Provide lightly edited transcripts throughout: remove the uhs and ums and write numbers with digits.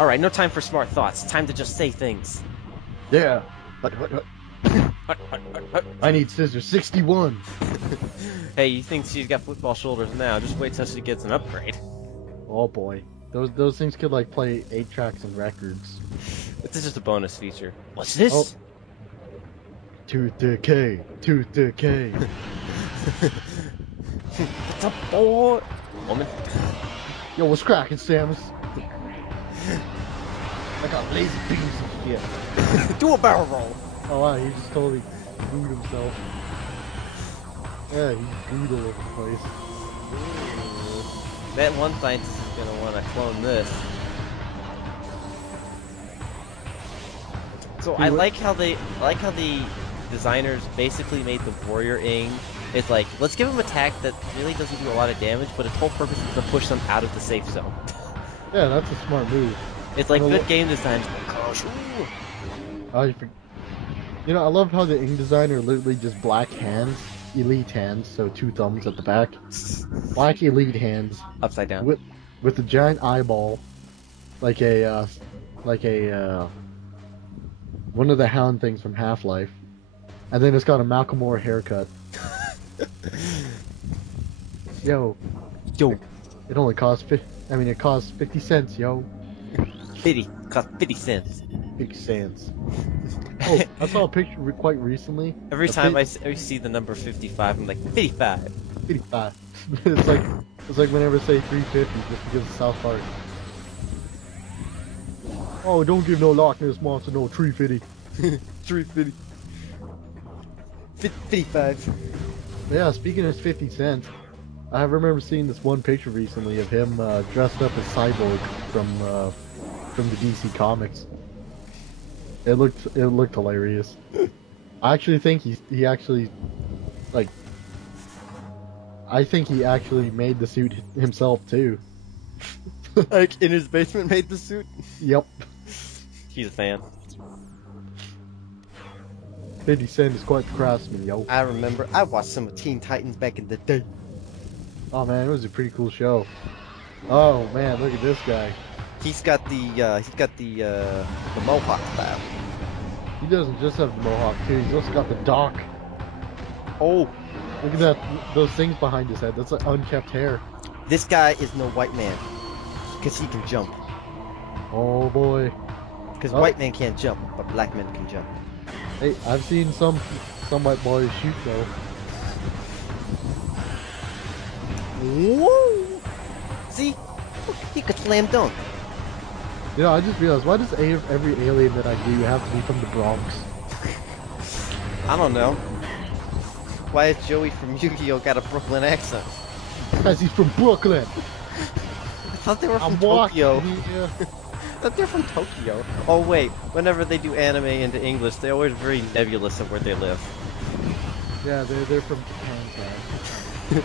Alright, no time for smart thoughts. Time to just say things. Yeah. But I need scissors 61. Hey, you think she's got football shoulders now? Just wait till she gets an upgrade. Oh boy. Those things could like play 8 tracks and records. This is just a bonus feature. What's this? Oh. Tooth decay. Tooth decay. What's up, boy? Woman. Yo, what's cracking, Samus? I got laser beams and shit. Do a barrel roll. Oh wow, he just totally booed himself. Yeah, he's booed all over the place. That one scientist is gonna want to clone this. So I like how the designers basically made the warrior Ing. It's like, let's give him an attack that really doesn't do a lot of damage, but its whole purpose is to push them out of the safe zone. Yeah, that's a smart move. It's like good game design. Oh, you know, I love how the Ing designer literally just black hands, elite hands, so 2 thumbs at the back. Black elite hands. Upside down. With a giant eyeball, like a one of the hound things from Half-Life, and then it's got a Malcolm Moore haircut. Yo, it only costs it costs 50 cents, yo. 50 cost 50 cents. 50 cents. Oh, I saw a picture quite recently. Every time I see the number 55, I'm like 55. 55. it's like whenever I say 350 just because of South Park. Oh, don't give no Loch Ness monster no 350. 350. 55. Yeah, speaking of 50 cents, I remember seeing this one picture recently of him dressed up as Cyborg from the DC Comics. It looked hilarious. I actually think he actually made the suit himself too. Like in his basement made the suit? Yep. He's a fan. 50 Cent is quite the craftsman, yo. I remember I watched some of Teen Titans back in the day. Oh man, it was a pretty cool show. Oh man, look at this guy. He's got the mohawk style. He doesn't just have the mohawk too. He's also got the dock. Oh, look at those things behind his head. That's like unkept hair. This guy is no white man, because he can jump. Oh boy. Because white men can't jump, but black men can jump. Hey, I've seen some white boys shoot though. Woo! See? He could slam dunk. You know, I just realized, why does every alien that I do have to be from the Bronx? I don't know. Why is Joey from Yu-Gi-Oh got a Brooklyn accent? Because he's from Brooklyn! I thought they were from Tokyo. I thought they're from Tokyo. Oh wait, whenever they do anime into English, they're always very nebulous of where they live. Yeah, they're from Japan.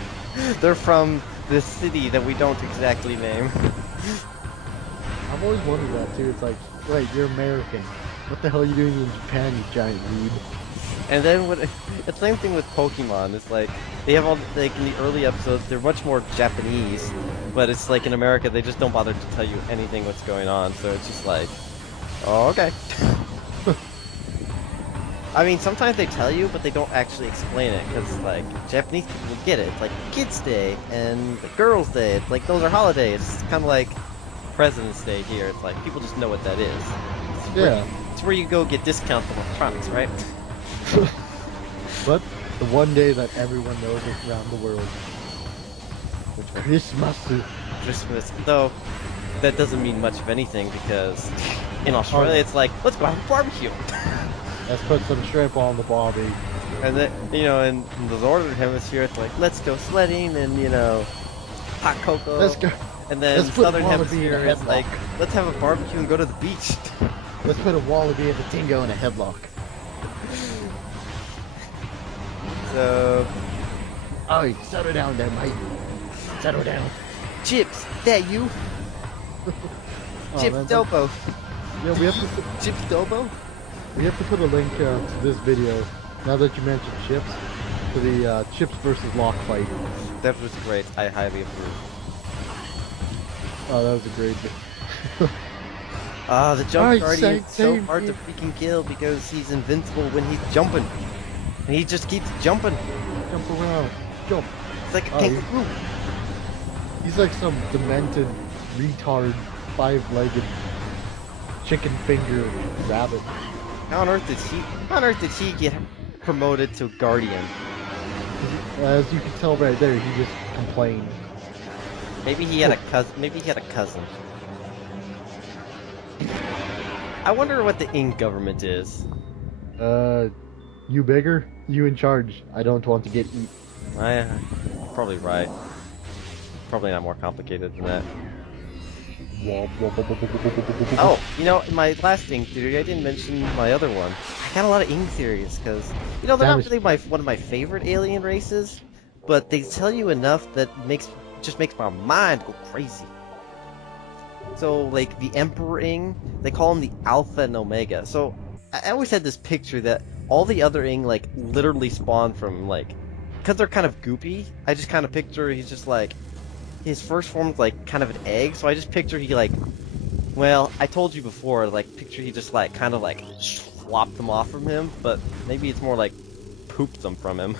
They're from the city that we don't exactly name. I've always wondered that too. It's like, wait, you're American. What the hell are you doing in Japan, you giant weeb? And then the same thing with Pokemon. It's like they have all in the early episodes they're much more Japanese, but it's like in America they just don't bother to tell you anything what's going on. So it's just like, oh okay. I mean, sometimes they tell you, but they don't actually explain it because like Japanese people get it. It's like Kids Day and Girls Day. It's like those are holidays. It's kind of like President's Day here. It's like people just know what that is. It's where you go get discounts on electronics, right? But the one day that everyone knows it around the world. Christmas. Though that doesn't mean much of anything because in Australia it's like, let's go have a barbecue. Let's put some shrimp on the barbie. And then, you know, in the northern hemisphere it's like, let's go sledding and, you know, hot cocoa. Let's go. And then southern hemisphere is like, let's have a barbecue and go to the beach. Let's put a wallaby and a dingo in a headlock. So... Oh, settle down there, mate. Settle down. Chips, that you? Chips DUBBO. Yeah, we have to put... Chips DUBBO? We have to put a link to this video, now that you mentioned Chips, to the Chips versus Locke fight. That was great. I highly approve. Oh, that was a great The jump guardian is so same hard to here. freaking kill because he's invincible when he's jumping. And he just keeps jumping. Jump around. Jump. It's like a Oh, kangaroo. He's like some demented, retard, five-legged, chicken finger rabbit. How on earth did he get promoted to guardian? As you can tell right there, he just complained. Maybe he had a cousin. Maybe he had a cousin. I wonder what the Ing government is. You bigger? You in charge. I don't want to get eat. Probably right. Probably not more complicated than that. Oh, you know, in my last Ing theory, I didn't mention my other one. I got a lot of Ing theories because, you know, they're not really one of my favorite alien races, but they tell you enough that just makes my mind go crazy. So, like, the Emperor Ing, they call him the Alpha and Omega. So, I always had this picture that all the other Ing, like, literally spawn from, like, because they're kind of goopy, I just kind of picture he's just, like, his first form's, like, kind of an egg, so I just picture he, like, well, I told you before, like, picture he just, like, kind of, like, swapped them off from him, but maybe it's more like pooped them from him.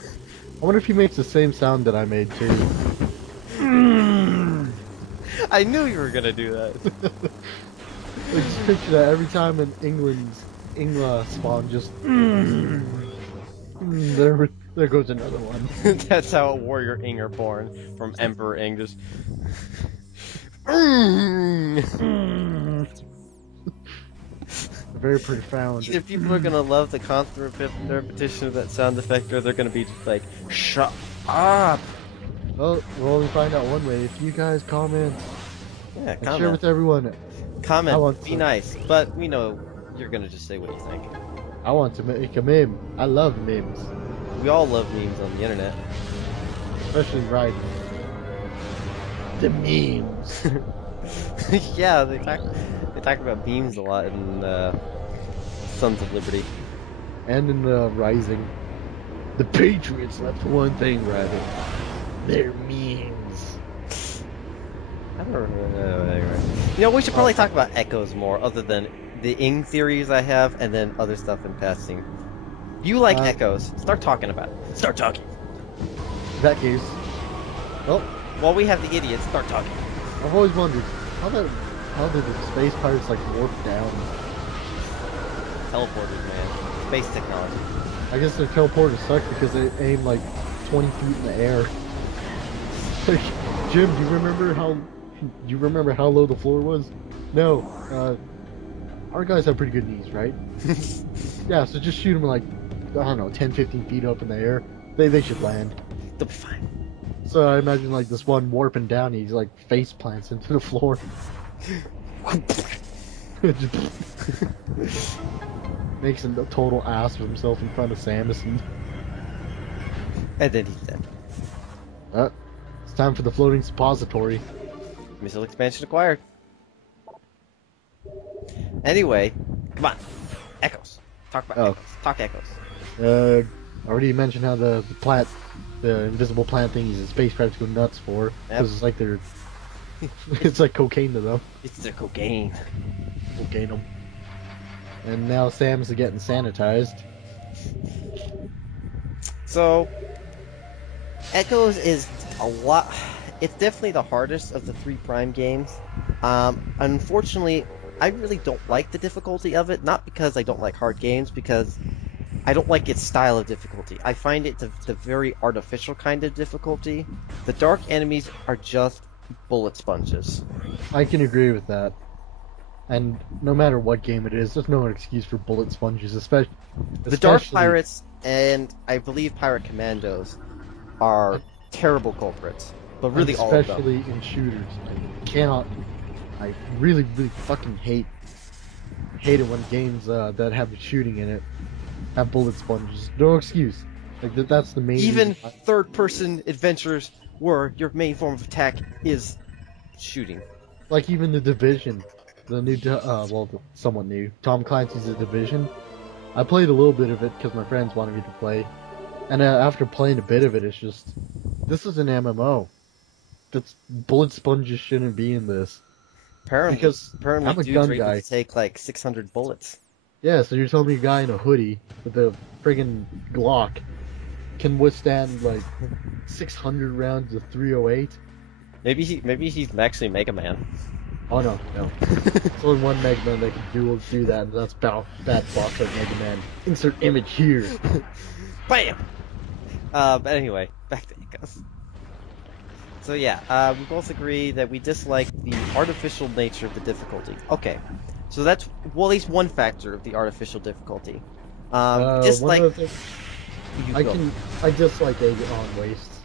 I wonder if he makes the same sound that I made too. I knew you were gonna do that. Like, just picture that every time an Ingla spawn, just there goes another one. That's how a warrior Ing are born, from Emperor Ing, just Very profound. either people are gonna love the constant repetition of that sound effect, or they're gonna be just like, shut up! Well, we'll only find out one way. If you guys comment, Yeah, and share comment. with everyone. I Comment, want be to- nice, but we know you're gonna just say what you think. I want to make a meme. I love memes, We all love memes on the internet. especially writing. The memes. Yeah, they talk about memes a lot in Sons of Liberty. And in the Rising, the Patriots left one thing right. Their memes. I don't know. Anyway. You know, we should probably talk about echoes more, other than the Ing theories I have, and then other stuff in passing. You like echoes? Start talking about it. Start talking. In that case, well, While we have the idiots, start talking. I've always wondered how did the space pirates like warp down? Teleporters, man. Space technology. I guess their teleporters suck because they aim like 20 feet in the air. Like, Jim, do you remember how low the floor was? No. Our guys have pretty good knees, right? Yeah, so just shoot them like, I don't know, 10, 15 feet up in the air. They should land. They'll be fine. So I imagine like this one warping down, he's like face plants into the floor. Makes a total ass of himself in front of Samus. And then he's dead. It's time for the floating suppository. Missile expansion acquired. Anyway, come on. Echoes. Talk about echoes. Talk echoes. I already mentioned how the invisible plant thingies the space pirates go nuts for. Because it's like they're... it's like cocaine to them. It's their cocaine. Cocaine them. And now Sam's getting sanitized. So, Echoes is a lot... It's definitely the hardest of the 3 Prime games. Unfortunately, I really don't like the difficulty of it. Not because I don't like hard games, because I don't like its style of difficulty. I find it the very artificial kind of difficulty. The dark enemies are just bullet sponges. I can agree with that. And no matter what game it is, there's no excuse for bullet sponges, especially... The Dark Pirates and I believe Pirate Commandos are terrible culprits, but really all of them. Especially in shooters. I really, really fucking hate it when games that have shooting in it have bullet sponges. No excuse. Like that's the main Even reason third-person adventures where your main form of attack is shooting. like even the Division, the new somewhat new Tom Clancy's The Division. I played a little bit of it because my friends wanted me to play, and after playing a bit of it, it's just this is an MMO. That's bullet sponges shouldn't be in this. Because apparently I'm a dudes gun are able guy. to take like 600 bullets. Yeah, so you're telling me a guy in a hoodie with a friggin' Glock can withstand like 600 rounds of 308? Maybe he's actually Mega Man. Oh no, no. There's only one Mega Man that can do that, and that's Bad Boss Fight Mega Man. Insert image here. Bam! But anyway, back to Ecos. So yeah, we both agree that we dislike the artificial nature of the difficulty. Okay, so that's well, at least one factor of the artificial difficulty. One Dislike. other thing, You go. I dislike Aegon wastes.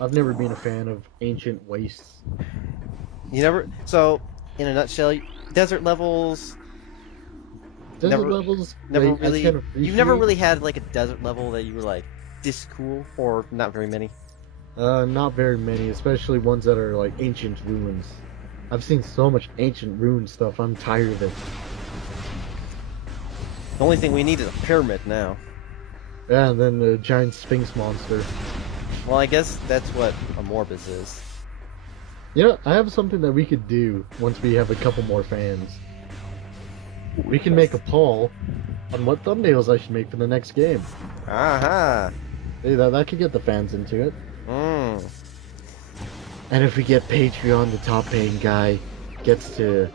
I've never been a fan of ancient wastes. You never. So, in a nutshell, desert levels. Desert Never, levels, never I really. can You've never appreciate. really had like a desert level that you were like, this cool, or not very many. Not very many, especially ones that are like ancient ruins. I've seen so much ancient ruin stuff. I'm tired of it. The only thing we need is a pyramid now. Yeah, and then the giant Sphinx monster. Well, I guess that's what a Morbus is. Yeah, I have something that we could do once we have a couple more fans. We can make a poll on what thumbnails I should make for the next game. Aha. Hey, that could get the fans into it. Mm. And if we get Patreon, the top paying guy gets to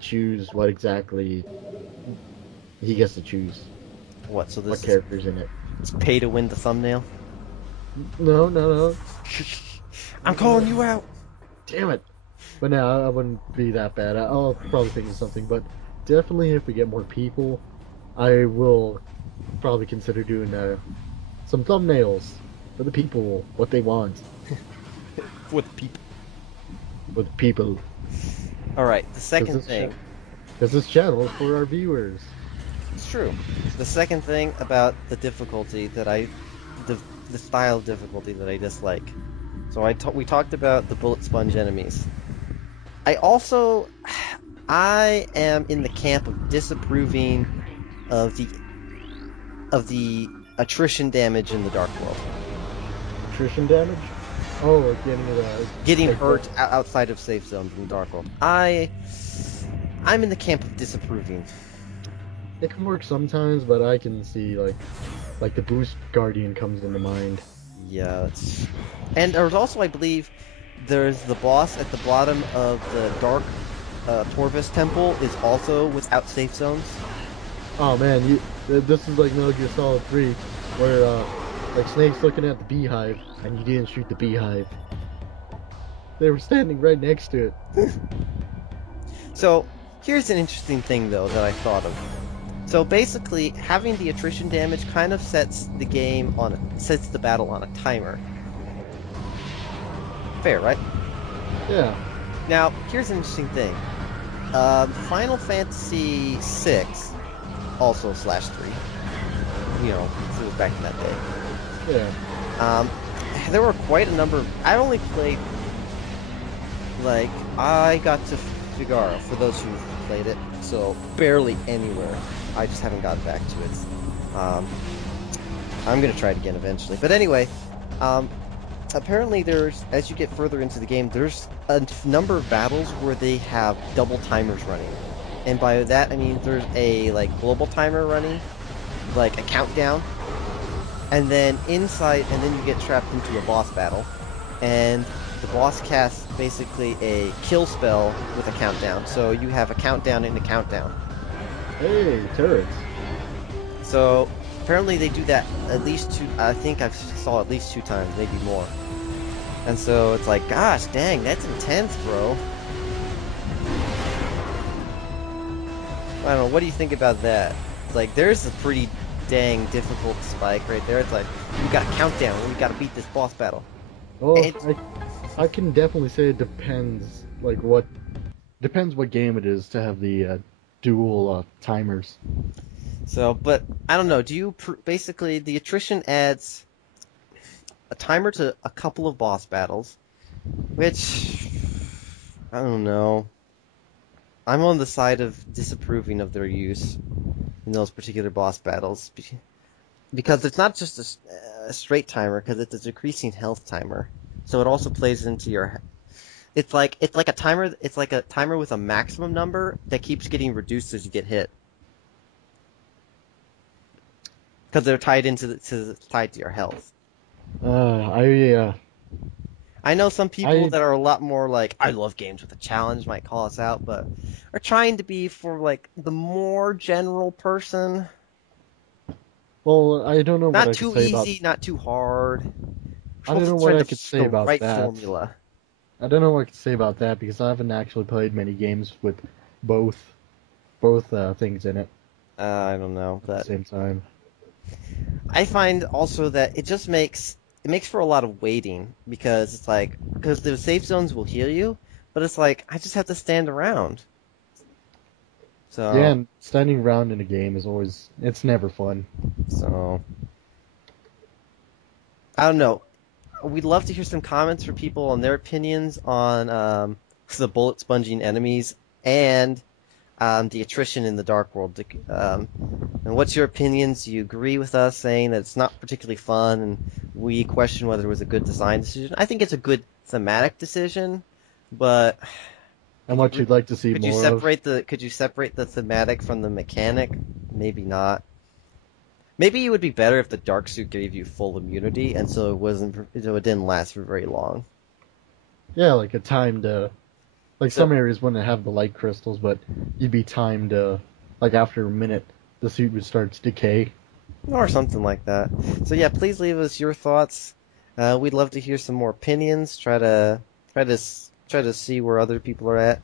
choose what exactly he gets to choose. What? So What this is characters in it. it's pay to win the thumbnail. No. I'm calling you out. Damn it. But no, I wouldn't be that bad. I'll probably think of something, but definitely if we get more people, I will probably consider doing some thumbnails for the people, what they want. With people. With people. All right. The second thing. Because this channel is for our viewers. It's true. The second thing about the difficulty that the style of difficulty that I dislike. So we talked about the bullet sponge enemies. I am in the camp of disapproving of the attrition damage in the Dark World. Attrition damage? Oh, like Getting hurt outside of safe zones in the Dark World. I'm in the camp of disapproving. It can work sometimes, but I can see like the Boost Guardian comes into mind. Yeah, and there's also, I believe, there's the boss at the bottom of the Dark Torvus Temple is also without safe zones. Oh man, this is like Metal Gear Solid 3, where like Snake's looking at the beehive, and you didn't shoot the beehive. They were standing right next to it. So, here's an interesting thing, though, that I thought of. So basically, having the attrition damage kind of sets the battle on a timer. Fair, right? Yeah. Now, here's an interesting thing. Final Fantasy VI, also /3. You know, it was back in that day. Yeah. There were quite a number. I only played, like, I got to Figaro, for those who played it, so barely anywhere. I just haven't gotten back to it. I'm gonna try it again eventually. But anyway, apparently as you get further into the game, there's a number of battles where they have double timers running. And by that, I mean there's a, like, global timer running, like a countdown, and then you get trapped into a boss battle, and the boss casts basically a kill spell with a countdown. So you have a countdown and a countdown. Hey, turrets. So apparently they do that at least two. I think I saw at least 2 times, maybe more. And so it's like, gosh, dang, that's intense, bro. I don't know. What do you think about that? It's like, there's a pretty dang difficult spike right there. It's like, we got a countdown. We got to beat this boss battle. Well, I can definitely say it depends. Depends what game it is to have the dual timers. So, but I don't know. Do you basically the attrition adds a timer to a couple of boss battles, which I don't know. I'm on the side of disapproving of their use in those particular boss battles because it's not just a straight timer, because it's a decreasing health timer. So it also plays into your. it's like a timer. It's like a timer with a maximum number that keeps getting reduced as you get hit. Because they're tied tied to your health. I know some people that are a lot more like, I love games with a challenge, might call us out, but are trying to be for like the more general person. Well, I don't know what I Not could too say easy, about. not too hard. I don't know what I could say about right that. formula. I don't know what I could say about that because I haven't actually played many games with both things in it I don't know, at the but same time. I find also that it makes for a lot of waiting because it's like because the safe zones will heal you, but it's like I just have to stand around. Yeah, So and standing around in a game it's never fun. so I don't know. We'd love to hear some comments from people on their opinions on the bullet sponging enemies and the attrition in the Dark World. And what's your opinions? Do you agree with us saying that it's not particularly fun and we question whether it was a good design decision? I think it's a good thematic decision, but And what you'd like to see more of. could you separate the thematic from the mechanic? Maybe not. Maybe it would be better if the dark suit gave you full immunity, and so it didn't last for very long. Yeah, like a timed, like So, some areas wouldn't have the light crystals, but you'd be timed, like after a minute, the suit would start to decay. or something like that. So yeah, please leave us your thoughts. We'd love to hear some more opinions. Try to see where other people are at.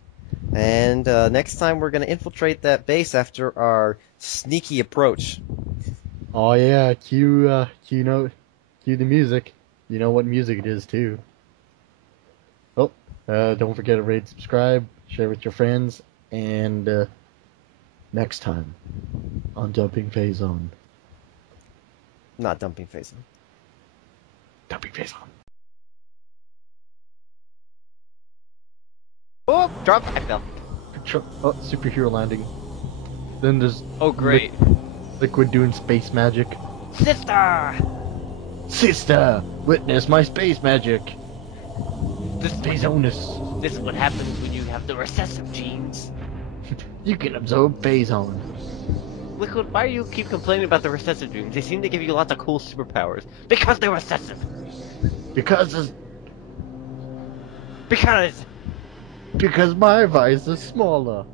And next time we're gonna infiltrate that base after our sneaky approach. Oh yeah, cue the music. You know what music it is too. Oh, don't forget to rate, subscribe, share with your friends, and next time on Dumping Phase On. Not dumping face. Dumping Phase On. Oh, drop! I fell. Oh, superhero landing. Then there's Oh great! Liquid doing space magic. Sister! Sister, witness my space magic. This Phasonus. is what happens when you have the recessive genes. You can absorb Phazon. Liquid, why do you keep complaining about the recessive genes? They seem to give you lots of cool superpowers. Because they're recessive. Because Because my vice is smaller.